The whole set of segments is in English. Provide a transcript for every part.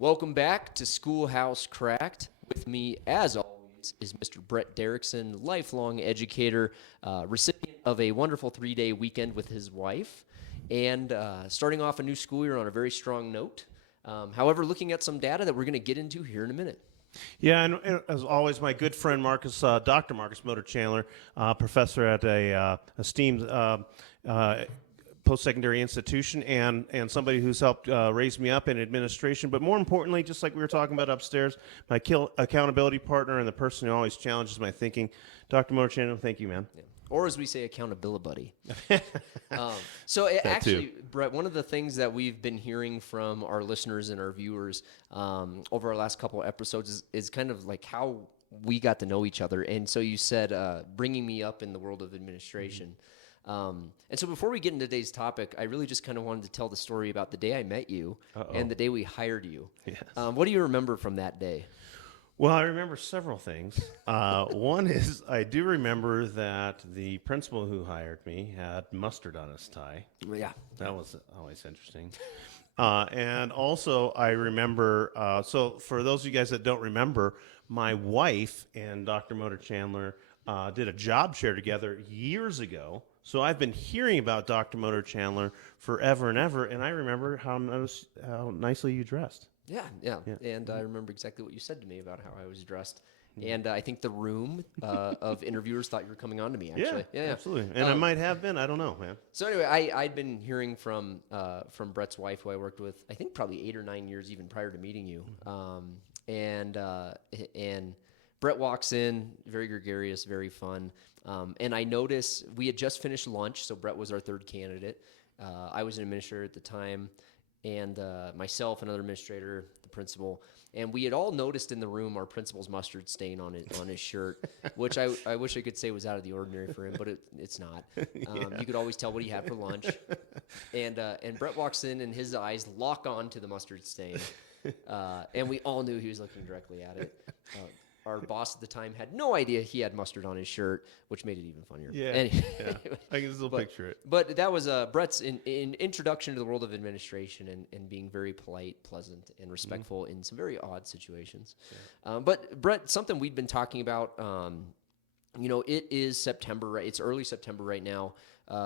Welcome back to Schoolhouse Cracked. With me, as always, is Mr. Brett Derickson, lifelong educator, recipient of a wonderful 3-day weekend with his wife, and starting off a new school year on a very strong note. However, looking at some data that we're going to get into here in a minute. Yeah, and as always, my good friend Marcus, Dr. Marcus Motor Chandler, professor at a esteemed post-secondary institution, and somebody who's helped raise me up in administration. But more importantly, just like we were talking about upstairs, my accountability partner and the person who always challenges my thinking, Dr. Motor Chandler. Thank you, man. Yeah. Or as we say, accountability buddy. Actually, Brett, one of the things that we've been hearing from our listeners and our viewers over our last couple of episodes is kind of like how we got to know each other. And so you said bringing me up in the world of administration. And so before we get into today's topic, I really just kind of wanted to tell the story about the day I met you and the day we hired you. Yes. What do you remember from that day? Well, I remember several things. One is I do remember that the principal who hired me had mustard on his tie. Yeah. That was always interesting. And also I remember, so for those of you guys that don't remember, my wife and Dr. Motor Chandler did a job share together years ago. So I've been hearing about Dr. Motor Chandler forever and ever, and I remember how nicely you dressed. Yeah. And I remember exactly what you said to me about how I was dressed. And I think the room of interviewers thought you were coming on to me, actually. Yeah, absolutely. And I might have been. I don't know, man. So anyway, I'd been hearing from Brett's wife, who I worked with, I think probably 8 or 9 years even prior to meeting you. And Brett walks in, very gregarious, very fun. And I noticed we had just finished lunch, so Brett was our third candidate. I was an administrator at the time, and myself, another administrator, the principal, and we had all noticed in the room our principal's mustard stain on his shirt, which I wish I could say was out of the ordinary for him, but it's not. You could always tell what he had for lunch. And Brett walks in, and his eyes lock on to the mustard stain, and we all knew he was looking directly at it. Our boss at the time had no idea he had mustard on his shirt, which made it even funnier. Yeah, anyway, yeah. I can still picture it. But that was Brett's in introduction to the world of administration and being very polite, pleasant, and respectful in some very odd situations. Yeah. But Brett, something we'd been talking about, it is September, right? It's early September right now.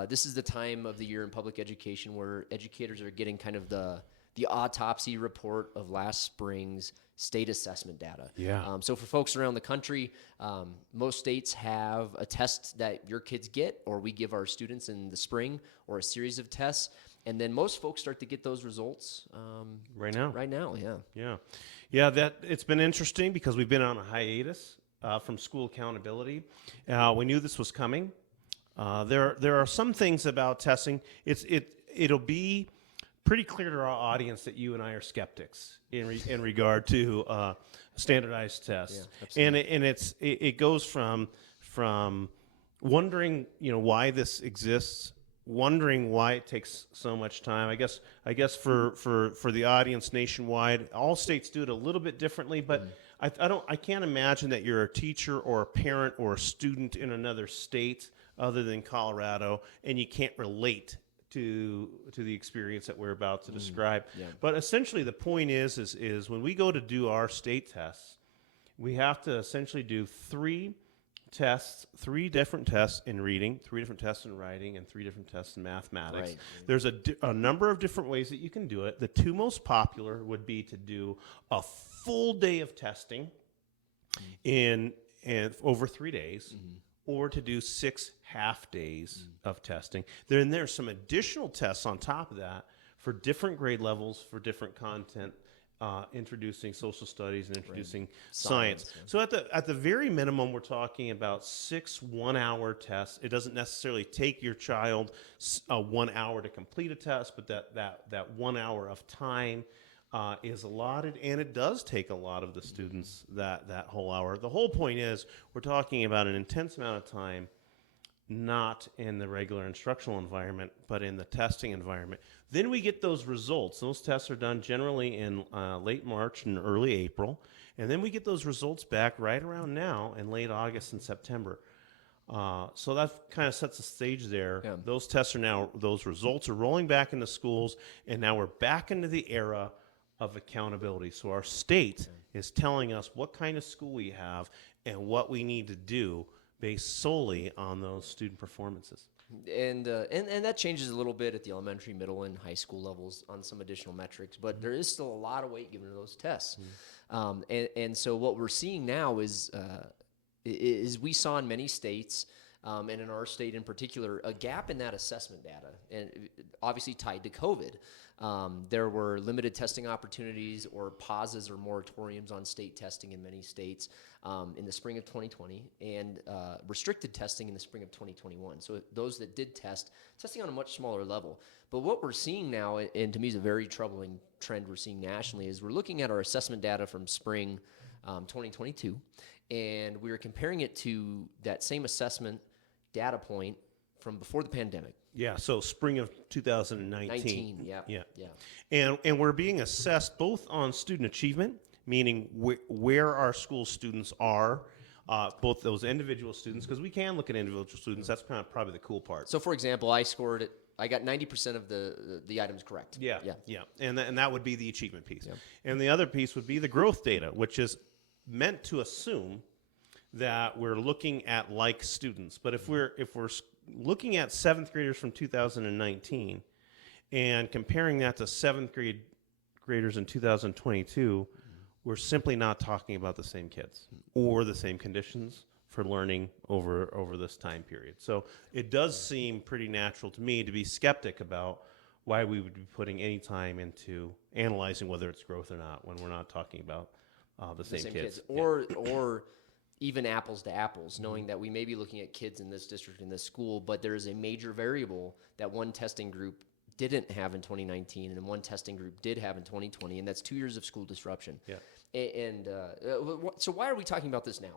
This is the time of the year in public education where educators are getting kind of the autopsy report of last spring's state assessment data. Yeah. So for folks around the country, most states have a test that your kids get, or we give our students in the spring, or a series of tests. And then most folks start to get those results right now. Right now, yeah. Yeah, that it's been interesting because we've been on a hiatus from school accountability. We knew this was coming. There are some things about testing. It'll be pretty clear to our audience that you and I are skeptics in regard to standardized tests, and it goes from wondering why this exists, wondering why it takes so much time. I guess for the audience nationwide, all states do it a little bit differently, but I can't imagine that you're a teacher or a parent or a student in another state other than Colorado and you can't relate to the experience that we're about to describe. Yeah. But essentially the point is when we go to do our state tests, we have to essentially do 3 different tests in reading, 3 different tests in writing, and 3 different tests in mathematics. Right. There's a number of different ways that you can do it. The 2 most popular would be to do a full day of testing in over 3 days. Mm-hmm. Or to do 6 half days of testing. Then there's some additional tests on top of that for different grade levels, for different content, introducing social studies and introducing science. Yeah. So at the very minimum, we're talking about 6 one-hour tests. It doesn't necessarily take your child 1 hour to complete a test, but that 1 hour of time is allotted, and it does take a lot of the students that whole hour. The whole point is we're talking about an intense amount of time, not in the regular instructional environment, but in the testing environment. Then we get those results. Those tests are done generally in late March and early April, and then we get those results back right around now in late August and September. So that kind of sets the stage there. Yeah. Those results are rolling back into schools, and now we're back into the era of accountability. So our state is telling us what kind of school we have and what we need to do based solely on those student performances. And that changes a little bit at the elementary, middle, and high school levels on some additional metrics, but there is still a lot of weight given to those tests. And so what we're seeing now is we saw in many states, and in our state in particular, a gap in that assessment data, and obviously tied to COVID. There were limited testing opportunities or pauses or moratoriums on state testing in many states in the spring of 2020, and restricted testing in the spring of 2021. So those that did testing on a much smaller level. But what we're seeing now, and to me is a very troubling trend we're seeing nationally, is we're looking at our assessment data from spring 2022, and we're comparing it to that same assessment data point from before the pandemic. Yeah, so spring of 2019. Yeah. And we're being assessed both on student achievement, meaning where our school students are, both those individual students, because we can look at individual students. That's kind of probably the cool part. So, for example, I got 90% of the items correct. Yeah. And that would be the achievement piece. Yeah. And the other piece would be the growth data, which is meant to assume that we're looking at like students. But if we're looking at seventh graders from 2019 and comparing that to seventh graders in 2022, we're simply not talking about the same kids or the same conditions for learning over this time period. So it does seem pretty natural to me to be skeptic about why we would be putting any time into analyzing whether it's growth or not when we're not talking about the same kids. Or even apples to apples, knowing that we may be looking at kids in this district, in this school, but there is a major variable that one testing group didn't have in 2019 and one testing group did have in 2020, and that's 2 years of school disruption. Yeah. So why are we talking about this now?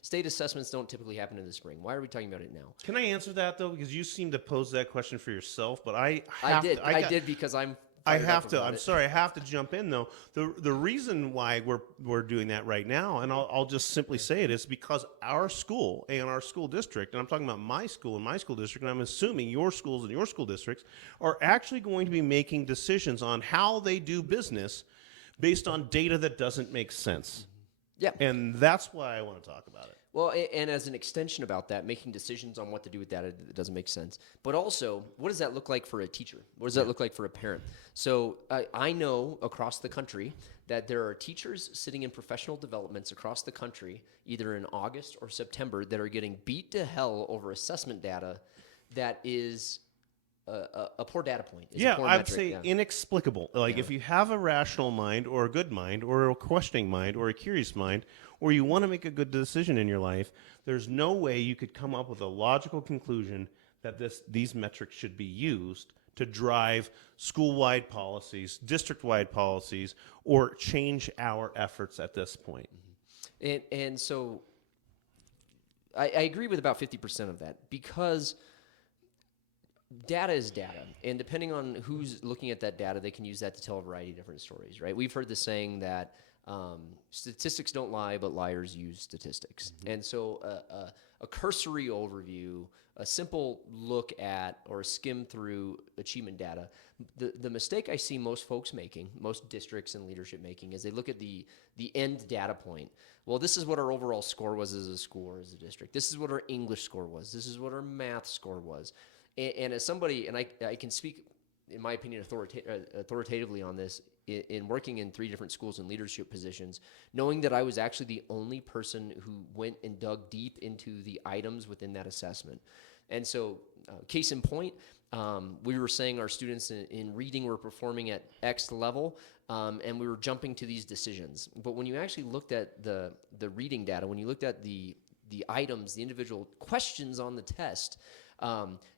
State assessments don't typically happen in the spring? Why are we talking about it now? Can I answer that, though? Because you seem to pose that question for yourself, but I did because I'm I have to. I'm sorry. I have to jump in though. The reason why we're doing that right now, and I'll just simply say it, is because our school and our school district, and I'm talking about my school and my school district, and I'm assuming your schools and your school districts are actually going to be making decisions on how they do business based on data that doesn't make sense. Yeah. And that's why I want to talk about it. Well, and as an extension about that, making decisions on what to do with data that doesn't make sense. But also, what does that look like for a teacher? What does that look like for a parent? So I know across the country that there are teachers sitting in professional developments across the country, either in August or September, that are getting beat to hell over assessment data that is a poor data point. Yeah, I'd say inexplicable. Like if you have a rational mind or a good mind or a questioning mind or a curious mind, or you want to make a good decision in your life, there's no way you could come up with a logical conclusion that these metrics should be used to drive school-wide policies, district-wide policies, or change our efforts at this point. Mm-hmm. And so I agree with about 50% of that, because data is data, and depending on who's looking at that data, they can use that to tell a variety of different stories, right? We've heard the saying that statistics don't lie, but liars use statistics. Mm-hmm. And so a cursory overview, a simple look at or a skim through achievement data, the mistake I see most folks making, most districts and leadership making, is they look at the end data point. Well, this is what our overall score was as a school or as a district. This is what our English score was. This is what our math score was. And as somebody, and I can speak, in my opinion, authoritatively on this, in working in 3 different schools in leadership positions, knowing that I was actually the only person who went and dug deep into the items within that assessment. And so, case in point, we were saying our students in reading were performing at X level, and we were jumping to these decisions. But when you actually looked at the reading data, when you looked at the items, the individual questions on the test,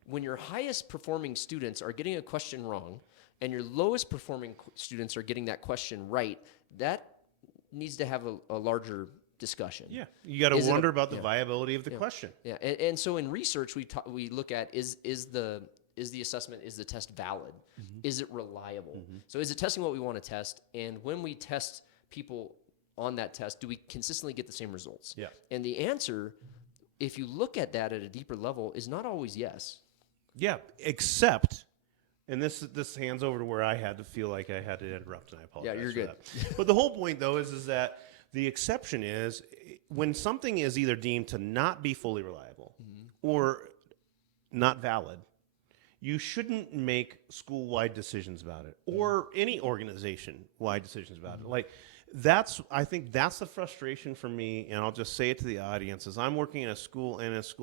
when your highest performing students are getting a question wrong and your lowest performing students are getting that question right, that needs to have a larger discussion. Yeah, you got to wonder about the viability of the question. Yeah, and so in research we look at is the assessment, is the test valid? Mm-hmm. Is it reliable? Mm-hmm. So is it testing what we want to test? And when we test people on that test, do we consistently get the same results? Yeah. And the answer, if you look at that at a deeper level, is not always yes. Yeah, except and this hands over to where I had to feel like I had to interrupt, and I apologize. Yeah, you're for good. that. But the whole point, though, is that the exception is when something is either deemed to not be fully reliable or not valid, you shouldn't make school-wide decisions about it or any organization-wide decisions about it. Like I think that's the frustration for me, and I'll just say it to the audience, is I'm working in a school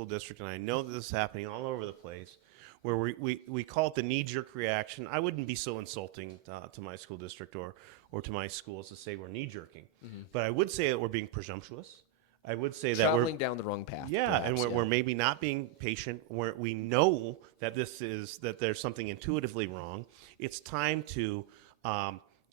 district, and I know that this is happening all over the place, where we call it the knee-jerk reaction. I wouldn't be so insulting to my school district or to my schools to say we're knee-jerking, but I would say that we're being presumptuous. I would say that we're traveling down the wrong path. yeah, perhaps, and we're maybe not being patient. We know that that there's something intuitively wrong. It's time to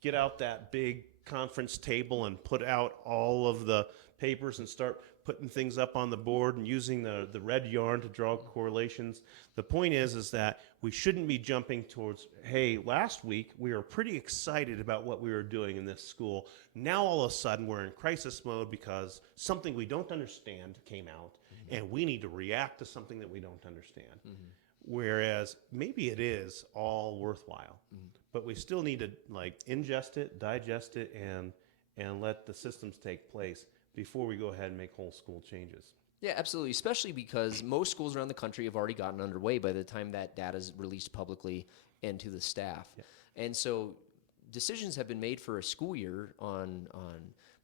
get out that big conference table and put out all of the papers and start putting things up on the board and using the red yarn to draw correlations. The point is that we shouldn't be jumping towards, hey, last week we were pretty excited about what we were doing in this school. Now all of a sudden we're in crisis mode because something we don't understand came out, and we need to react to something that we don't understand. Whereas maybe it is all worthwhile, but we still need to ingest it, digest it, and let the systems take place before we go ahead and make whole school changes. Yeah, absolutely, especially because most schools around the country have already gotten underway by the time that data is released publicly and to the staff. Yeah. And so decisions have been made for a school year on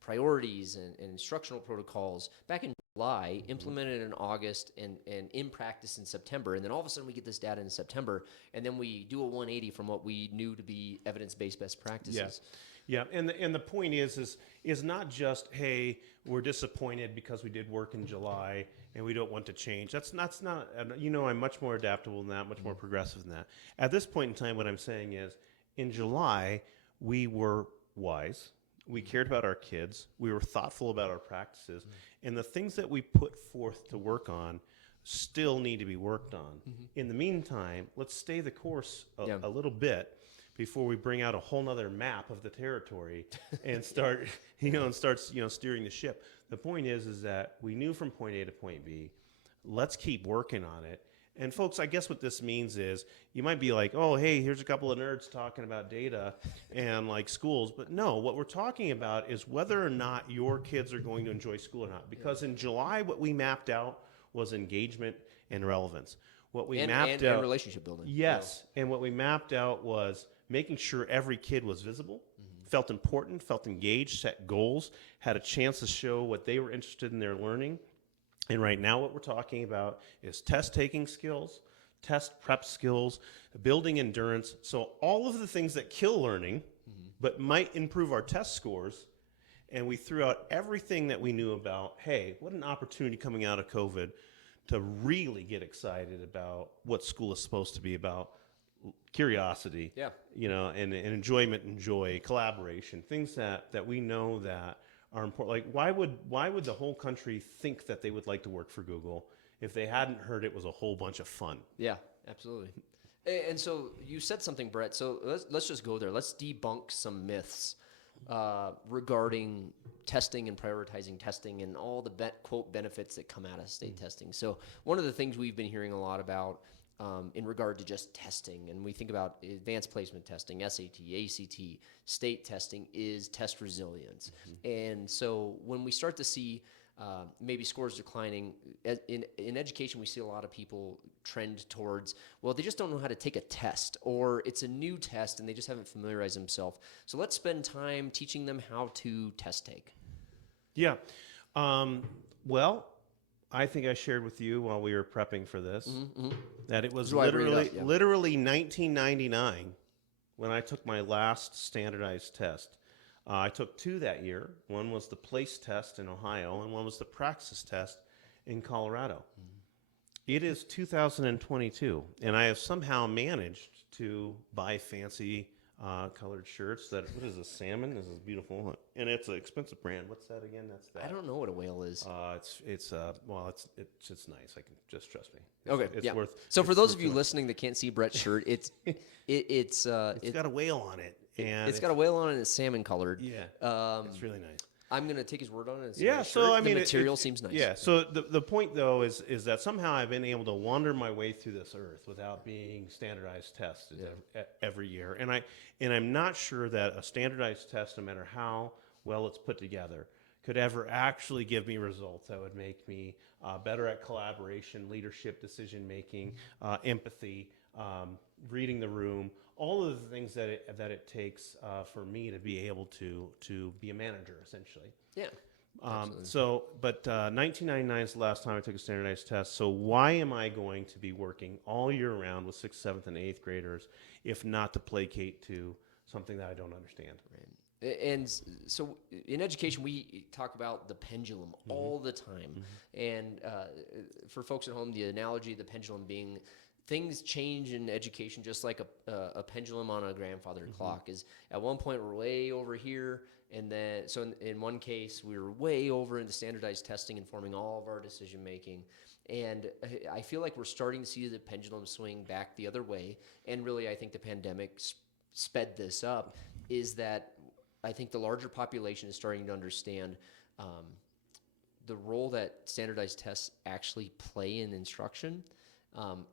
priorities and instructional protocols back in July, implemented in August, and in practice in September. And then all of a sudden we get this data in September, and then we do a 180 from what we knew to be evidence-based best practices. Yeah, and the point is not just, hey, we're disappointed because we did work in July and we don't want to change. That's not. I'm much more adaptable than that, much more progressive than that. At this point in time, what I'm saying is, in July, we were wise. We cared about our kids. We were thoughtful about our practices, and the things that we put forth to work on still need to be worked on. In the meantime, let's stay the course a little bit before we bring out a whole nother map of the territory and start steering the ship. The point is that we knew from point A to point B. Let's keep working on it. And folks, I guess what this means is you might be like, oh, hey, here's a couple of nerds talking about data and schools. But no, what we're talking about is whether or not your kids are going to enjoy school or not. Because in July, what we mapped out was engagement and relevance. What we mapped out, and relationship building. Yes. And what we mapped out was making sure every kid was visible, felt important, felt engaged, set goals, had a chance to show what they were interested in their learning. And right now what we're talking about is test-taking skills, test prep skills, building endurance. So all of the things that kill learning but might improve our test scores, and we threw out everything that we knew about, hey, what an opportunity coming out of COVID to really get excited about what school is supposed to be about. Curiosity, and enjoyment and joy, collaboration, things that we know that are important. Like why would the whole country think that they would like to work for Google if they hadn't heard it was a whole bunch of fun? Yeah, absolutely. And so you said something, Brett. So let's just go there. Let's debunk some myths regarding testing and prioritizing testing and all the quote benefits that come out of state testing. So one of the things we've been hearing a lot about in regard to just testing, and we think about advanced placement testing, SAT, ACT, state testing, is test resilience. And so when we start to see maybe scores declining, in education we see a lot of people trend towards, well, they just don't know how to take a test, or it's a new test and they just haven't familiarized themselves. So let's spend time teaching them how to test take. Yeah. Well, I think I shared with you while we were prepping for this that it was literally 1999 when I took my last standardized test. I took two that year. One was the place test in Ohio, and one was the praxis test in Colorado. It is 2022, and I have somehow managed to buy fancy colored shirts. What is this, salmon? This is beautiful, and it's an expensive brand. What's that again? That's that. I don't know what a whale is. It's nice. I can just trust me. It's worth. So for those of you listening that can't see Brett's shirt, it's got a whale on it, and it's got a whale on it. And it's salmon colored. Yeah, it's really nice. I'm going to take his word on it. And Yeah, so I mean, the material seems nice. Yeah, so the point though is that somehow I've been able to wander my way through this earth without being standardized tested every year, and I'm not sure that a standardized test, no matter how well it's put together, could ever actually give me results that would make me better at collaboration, leadership, decision making, empathy, reading the room, all of the things that it takes for me to be able to be a manager, essentially. Yeah. So, but 1999 is the last time I took a standardized test. So why am I going to be working all year round with 6th, 7th, and 8th graders if not to placate to something that I don't understand? Right. And so in education, we talk about the pendulum all the time. And for folks at home, the analogy of the pendulum being things change in education just like a pendulum on a grandfather clock. Is at one point we're way over here, and then so in one case we were way over in the standardized testing informing all of our decision making, and I feel like we're starting to see the pendulum swing back the other way. And really, I think the pandemic sped this up. Is that I think the larger population is starting to understand the role that standardized tests actually play in instruction.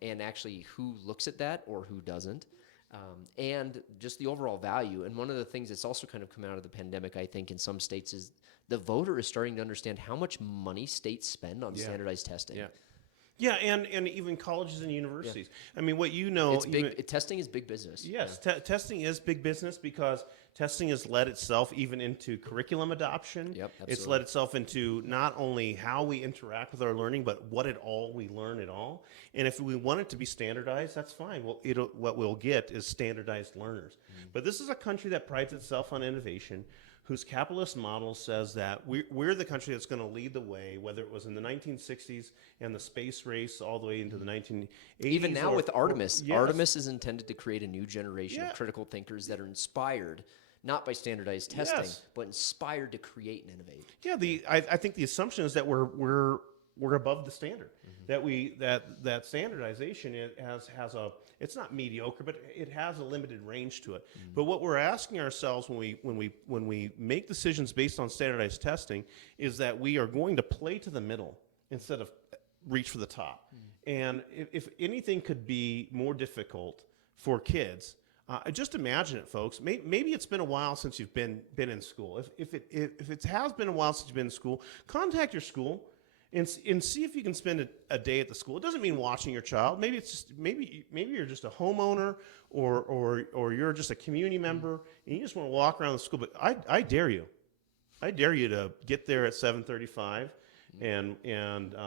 And actually who looks at that or who doesn't, and just the overall value. And one of the things that's also kind of come out of the pandemic, I think, in some states is the voter is starting to understand how much money states spend on standardized testing. Yeah, and even colleges and universities. I mean, what you know... It's big, testing is big business. Yes, testing is big business because testing has led itself even into curriculum adoption. Yep, absolutely. It's led itself into not only how we interact with our learning, but what we learn at all. And if we want it to be standardized, that's fine. Well, what we'll get is standardized learners. But this is a country that prides itself on innovation, whose capitalist model says that we're the country that's going to lead the way, whether it was in the 1960s and the space race all the way into the 1980s. Even now with Artemis. Artemis is intended to create a new generation of critical thinkers that are inspired, not by standardized testing, but inspired to create and innovate. Yeah, I think the assumption is that we're above the standard. That standardization has a, it's not mediocre, but it has a limited range to it. But what we're asking ourselves when we make decisions based on standardized testing is that we are going to play to the middle instead of reach for the top. And if anything could be more difficult for kids, just imagine it, folks. Maybe it's been a while since you've been in school. If it has been a while since you've been in school, contact your school and see if you can spend a day at the school. It doesn't mean watching your child. Maybe it's just maybe you're just a homeowner or you're just a community member and you just want to walk around the school. But I dare you to get there at 7:35 and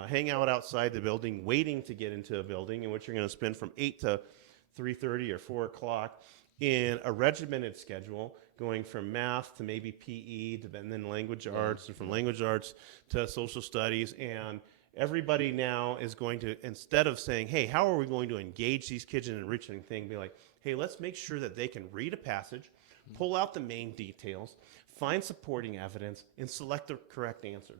hang out outside the building, waiting to get into a building in which you're going to spend from 8 to 3:30 or 4 o'clock in a regimented schedule, going from math to maybe PE and then language arts, and from language arts to social studies. And everybody now is going to, instead of saying, hey, how are we going to engage these kids in an enriching thing, be like, hey, let's make sure that they can read a passage, pull out the main details, find supporting evidence, and select the correct answer.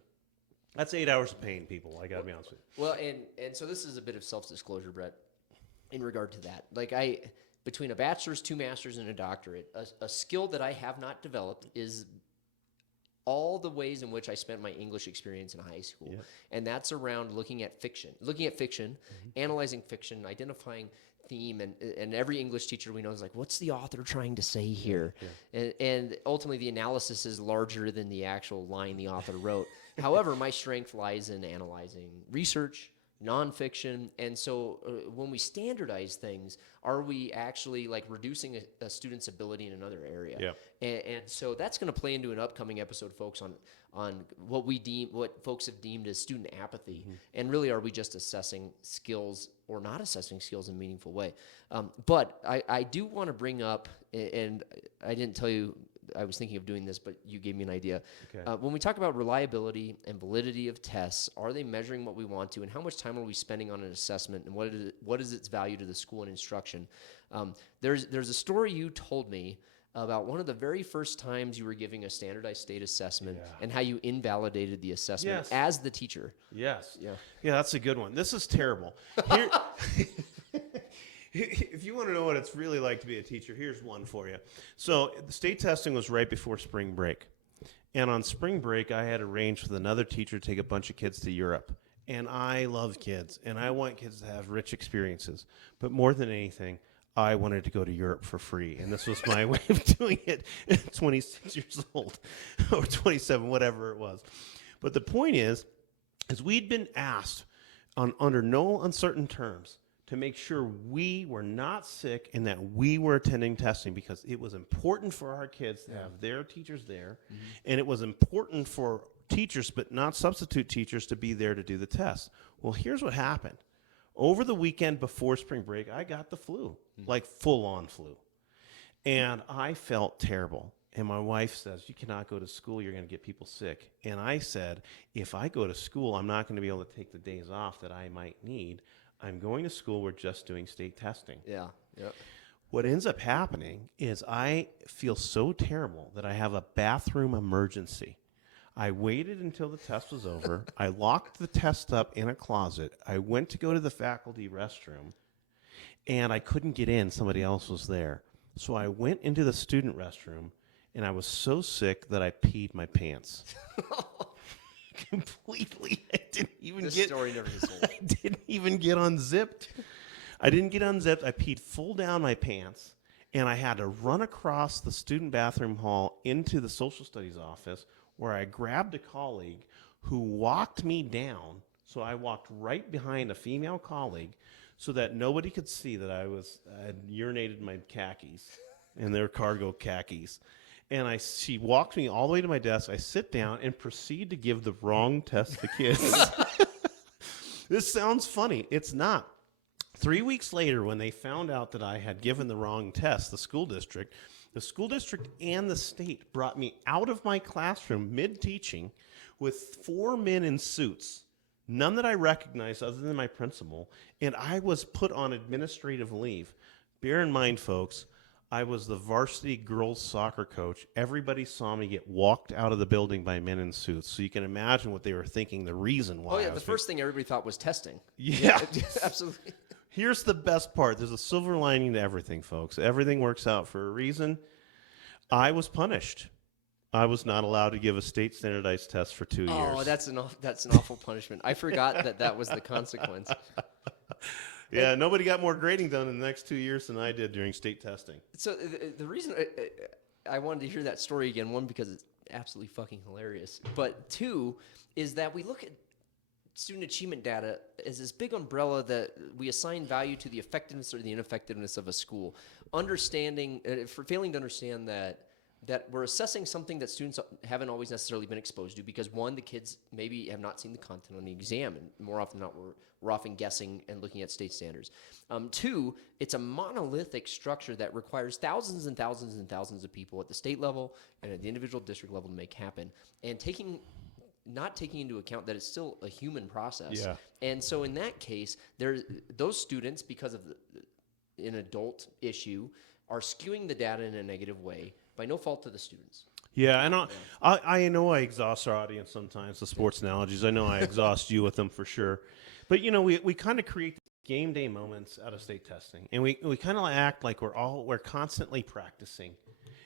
That's 8 hours of pain, people. I got to be honest with you. Well, and so this is a bit of self-disclosure, Brett, in regard to that. Like between a bachelor's, 2 masters, and a doctorate, a skill that I have not developed is all the ways in which I spent my English experience in high school. Yep. And that's around looking at fiction, analyzing fiction, identifying theme, and every English teacher we know is like, what's the author trying to say here? Yeah. And ultimately the analysis is larger than the actual line the author wrote. However, my strength lies in analyzing research, nonfiction, and so when we standardize things, are we actually like reducing a student's ability in another area? Yeah. And so that's going to play into an upcoming episode, folks, on what folks have deemed as student apathy, and really, are we just assessing skills or not assessing skills in a meaningful way? But I do want to bring up, and I didn't tell you I was thinking of doing this, but you gave me an idea. Okay. When we talk about reliability and validity of tests, are they measuring what we want to, and how much time are we spending on an assessment, and what is its value to the school and instruction? There's a story you told me about one of the very first times you were giving a standardized state assessment and how you invalidated the assessment as the teacher. Yes. Yeah, that's a good one. This is terrible. Here, if you want to know what it's really like to be a teacher, here's one for you. So the state testing was right before spring break. And on spring break, I had arranged with another teacher to take a bunch of kids to Europe. And I love kids, and I want kids to have rich experiences. But more than anything, I wanted to go to Europe for free. And this was my way of doing it at 26 years old or 27, whatever it was. But the point is we'd been asked under no uncertain terms to make sure we were not sick and that we were attending testing because it was important for our kids to have their teachers there. Mm-hmm. And it was important for teachers, but not substitute teachers, to be there to do the test. Well, here's what happened. Over the weekend before spring break, I got the flu, like full-on flu. And I felt terrible. And my wife says, you cannot go to school. You're going to get people sick. And I said, if I go to school, I'm not going to be able to take the days off that I might need. I'm going to school. We're just doing state testing. Yeah. Yep. What ends up happening is I feel so terrible that I have a bathroom emergency. I waited until the test was over. I locked the test up in a closet. I went to go to the faculty restroom, and I couldn't get in. Somebody else was there. So I went into the student restroom, and I was so sick that I peed my pants. Completely. I didn't even this story never gets old. I didn't even get unzipped. I didn't get unzipped. I peed full down my pants, and I had to run across the student bathroom hall into the social studies office, where I grabbed a colleague who walked me down. So I walked right behind a female colleague so that nobody could see that I had urinated my khakis, and they're cargo khakis. And she walked me all the way to my desk. I sit down and proceed to give the wrong test to kids. This sounds funny. It's not. 3 weeks later, when they found out that I had given the wrong test, the school district and the state brought me out of my classroom mid-teaching with 4 men in suits, none that I recognized other than my principal, and I was put on administrative leave. Bear in mind, folks, I was the varsity girls soccer coach. Everybody saw me get walked out of the building by men in suits. So you can imagine what they were thinking, the reason why. Oh, yeah, the first thing everybody thought was testing. Yeah. Absolutely. Here's the best part. There's a silver lining to everything, folks. Everything works out for a reason. I was punished. I was not allowed to give a state standardized test for 2 years. Oh, that's an awful punishment. I forgot that was the consequence. Yeah, nobody got more grading done in the next 2 years than I did during state testing. So the reason I wanted to hear that story again, one, because it's absolutely fucking hilarious, but two, is that we look at student achievement data as this big umbrella that we assign value to the effectiveness or the ineffectiveness of a school. Understanding, for failing to understand that we're assessing something that students haven't always necessarily been exposed to because, one, the kids maybe have not seen the content on the exam, and more often than not, we're often guessing and looking at state standards. Two, it's a monolithic structure that requires thousands and thousands and thousands of people at the state level and at the individual district level to make happen, and not taking into account that it's still a human process. Yeah. And so in that case, those students, because of an adult issue, are skewing the data in a negative way by no fault to the students. Yeah, and I know I exhaust our audience sometimes, the sports analogies. I know I exhaust you with them for sure. But, we kind of create game day moments out of state testing. And we kind of act like we're constantly practicing.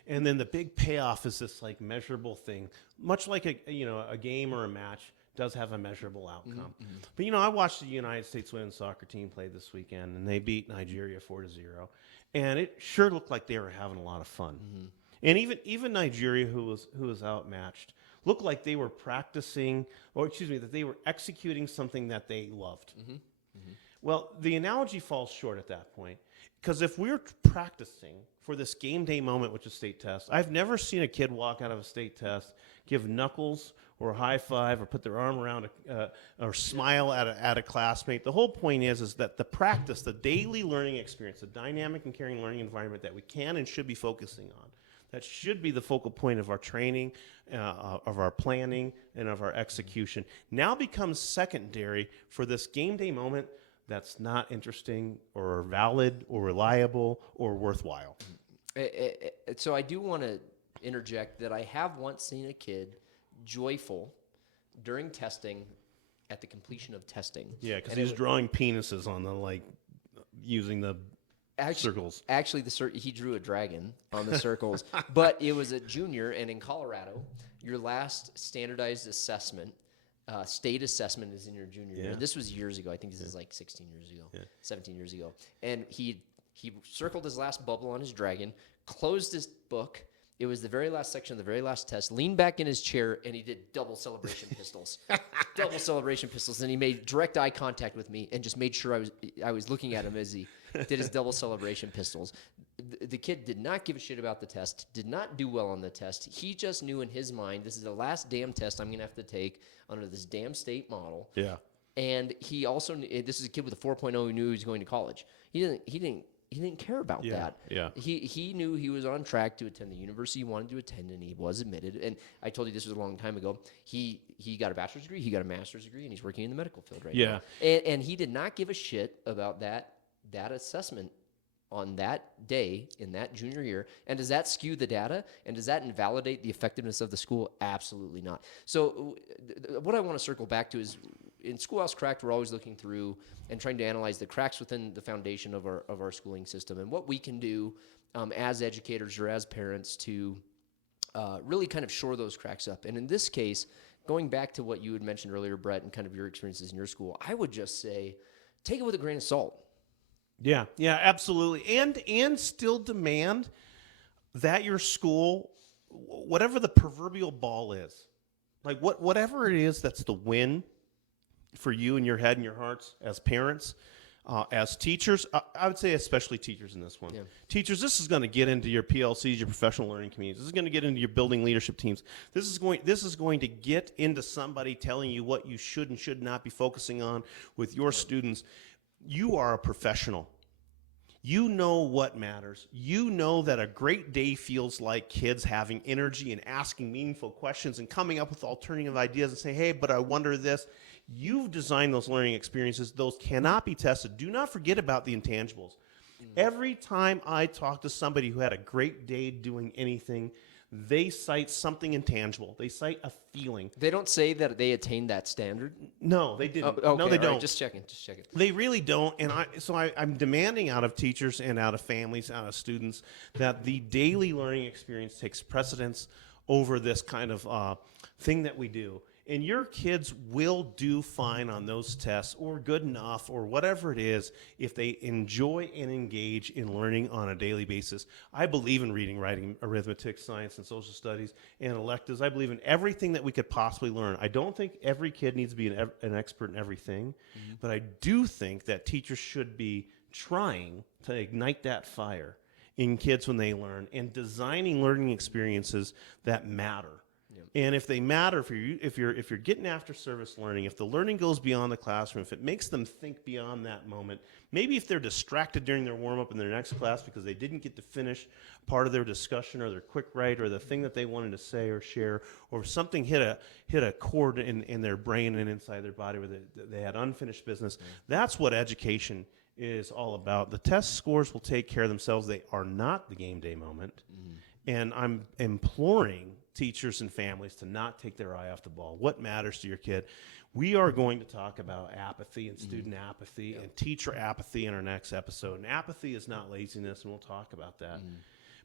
And then the big payoff is this like measurable thing, much like a game or a match does have a measurable outcome. Mm-hmm. But I watched the United States women's soccer team play this weekend, and they beat Nigeria 4-0, and it sure looked like they were having a lot of fun. Mm-hmm. And even Nigeria, who was outmatched, looked like they were practicing, that they were executing something that they loved. Mm-hmm. Mm-hmm. Well, the analogy falls short at that point. Because if we're practicing for this game day moment, which is state test, I've never seen a kid walk out of a state test, give knuckles or a high five or put their arm around or smile at a classmate. The whole point is that the practice, the daily learning experience, the dynamic and caring learning environment that we can and should be focusing on, that should be the focal point of our training, of our planning, and of our execution, now becomes secondary for this game day moment that's not interesting or valid or reliable or worthwhile. So I do want to interject that I have once seen a kid joyful during testing at the completion of testing. Yeah, because he was drawing penises on the, using the circles. Actually, he drew a dragon on the circles, but it was a junior and in Colorado, Your last standardized assessment, state assessment, is in your junior year. This was years ago. I think this is like 16 years ago, 17 years ago. And he circled his last bubble on his dragon, closed his book. It was the very last section of the very last test, leaned back in his chair, and he did double celebration pistols. Double celebration pistols. And he made direct eye contact with me and just made sure I was looking at him as he did his double celebration pistols. The kid did not give a shit about the test, did not do well on the test. He just knew in his mind, this is the last damn test I'm going to have to take under this damn state model. Yeah. And he also, this is a kid with a 4.0 who knew he was going to college. He didn't care about that. Yeah. He knew he was on track to attend the university he wanted to attend, and he was admitted. And I told you this was a long time ago. He got a bachelor's degree, he got a master's degree, and he's working in the medical field right now. And he did not give a shit about that assessment on that day in that junior year. And does that skew the data? And does that invalidate the effectiveness of the school? Absolutely not. So what I want to circle back to is, in Schoolhouse Cracked, we're always looking through and trying to analyze the cracks within the foundation of our schooling system and what we can do as educators or as parents to really kind of shore those cracks up. And in this case, going back to what you had mentioned earlier, Brett, and kind of your experiences in your school, I would just say, take it with a grain of salt. Yeah, absolutely. And still demand that your school, whatever the proverbial ball is, like whatever it is that's the win for you in your head and your hearts as parents, as teachers, I would say especially teachers in this one. Yeah. Teachers, this is going to get into your PLCs, your professional learning communities. This is going to get into your building leadership teams. This is going to get into somebody telling you what you should and should not be focusing on with your students. You are a professional. You know what matters. You know that a great day feels like kids having energy and asking meaningful questions and coming up with alternative ideas and say, hey, but I wonder this. You've designed those learning experiences. Those cannot be tested. Do not forget about the intangibles. Every time I talk to somebody who had a great day doing anything, they cite something intangible. They cite a feeling. They don't say that they attained that standard? No, they didn't. Okay, no, they don't. Right, just checking. They really don't. And I'm demanding out of teachers and out of families, out of students, that the daily learning experience takes precedence over this kind of thing that we do. And your kids will do fine on those tests, or good enough, or whatever it is, if they enjoy and engage in learning on a daily basis. I believe in reading, writing, arithmetic, science, and social studies, and electives. I believe in everything that we could possibly learn. I don't think every kid needs to be an expert in everything, but I do think that teachers should be trying to ignite that fire in kids when they learn, and designing learning experiences that matter. And if they matter for you, if you're getting after service learning, if the learning goes beyond the classroom, if it makes them think beyond that moment, maybe if they're distracted during their warm-up in their next class because they didn't get to finish part of their discussion or their quick write or the thing that they wanted to say or share, or something hit a chord in their brain and inside their body where they had unfinished business, that's what education is all about. The test scores will take care of themselves. They are not the game day moment. And I'm imploring teachers and families to not take their eye off the ball. What matters to your kid? We are going to talk about apathy and student apathy and teacher apathy in our next episode. And apathy is not laziness, and we'll talk about that.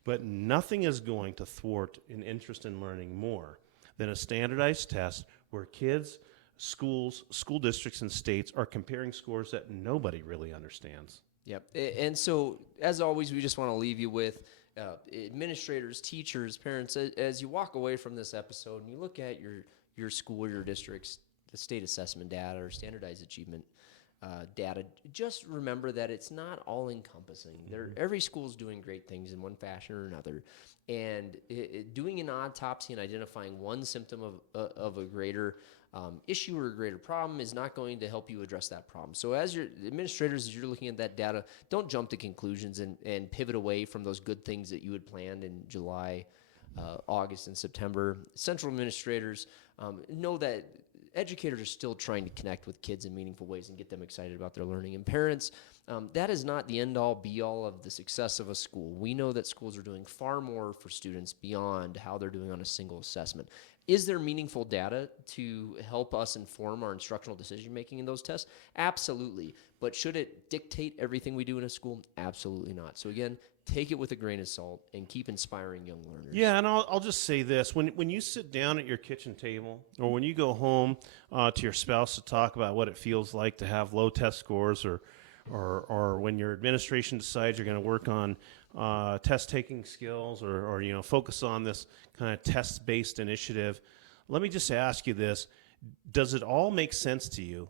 But nothing is going to thwart an interest in learning more than a standardized test where kids, schools, school districts, and states are comparing scores that nobody really understands. Yep. And so, as always, we just want to leave you with administrators, teachers, parents, as you walk away from this episode and you look at your school, your district's the state assessment data or standardized achievement data, just remember that it's not all encompassing. Every school is doing great things in one fashion or another, and doing an autopsy and identifying one symptom of a greater issue or a greater problem is not going to help you address that problem. So as your administrators, as you're looking at that data, don't jump to conclusions and pivot away from those good things that you had planned in July, August, and September. Central administrators know that educators are still trying to connect with kids in meaningful ways and get them excited about their learning. And parents, that is not the end-all, be-all of the success of a school. We know that schools are doing far more for students beyond how they're doing on a single assessment. Is there meaningful data to help us inform our instructional decision-making in those tests? Absolutely. But should it dictate everything we do in a school? Absolutely not. So again, take it with a grain of salt and keep inspiring young learners. Yeah, and I'll just say this. When you sit down at your kitchen table or when you go home to your spouse to talk about what it feels like to have low test scores or when your administration decides you're going to work on test-taking skills or focus on this kind of test-based initiative, let me just ask you this. Does it all make sense to you?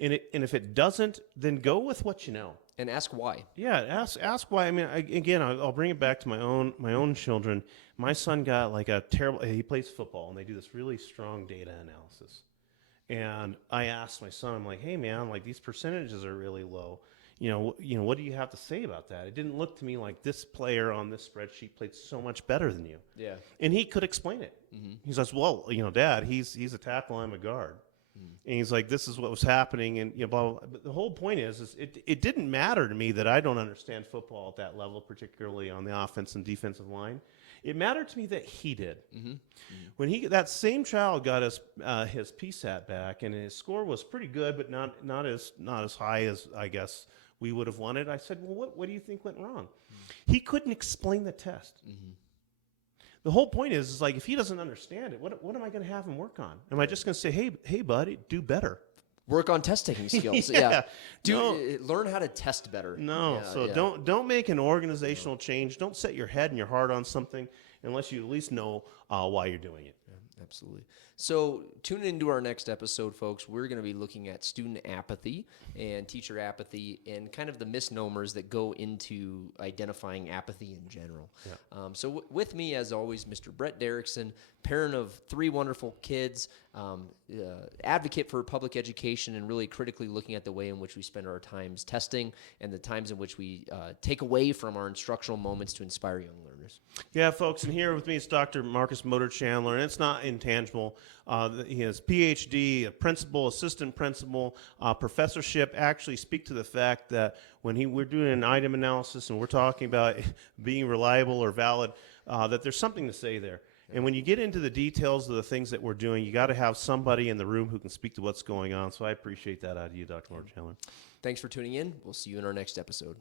And if it doesn't, then go with what you know. And ask why. Yeah, ask why. I mean, I'll bring it back to my own children. My son got like a terrible. He plays football, and they do this really strong data analysis. And I asked my son, I'm like, hey man, like these percentages are really low. What do you have to say about that? It didn't look to me like this player on this spreadsheet played so much better than you. Yeah. And he could explain it. Mm-hmm. He says, well, Dad, he's a tackle, I'm a guard. And he's like, this is what was happening, and blah, blah, blah. But the whole point is it didn't matter to me that I don't understand football at that level, particularly on the offense and defensive line. It mattered to me that he did. Mm-hmm. When that same child got his PSAT back, and his score was pretty good, but not as high as I guess we would have wanted. I said, well, what do you think went wrong? Mm-hmm. He couldn't explain the test. Mm-hmm. The whole point is like if he doesn't understand it, what am I going to have him work on? Am I just going to say, hey, buddy, do better? Work on test taking skills. Yeah. Learn how to test better. No. Don't make an organizational change. Don't set your head and your heart on something unless you at least know why you're doing it. Yeah, absolutely. So tune into our next episode, folks. We're going to be looking at student apathy and teacher apathy and kind of the misnomers that go into identifying apathy in general. Yeah. So with me, as always, Mr. Brett Derickson, parent of 3 wonderful kids, advocate for public education and really critically looking at the way in which we spend our times testing and the times in which we take away from our instructional moments to inspire young learners. Yeah, folks, and here with me is Dr. Marcus Motor-Chandler, and it's not intangible. He has PhD, a principal, assistant principal, professorship. Actually speak to the fact that when we're doing an item analysis and we're talking about being reliable or valid, that there's something to say there. And when you get into the details of the things that we're doing, you got to have somebody in the room who can speak to what's going on. So I appreciate that out of you, Dr. Motor-Chandler. Thanks for tuning in. We'll see you in our next episode.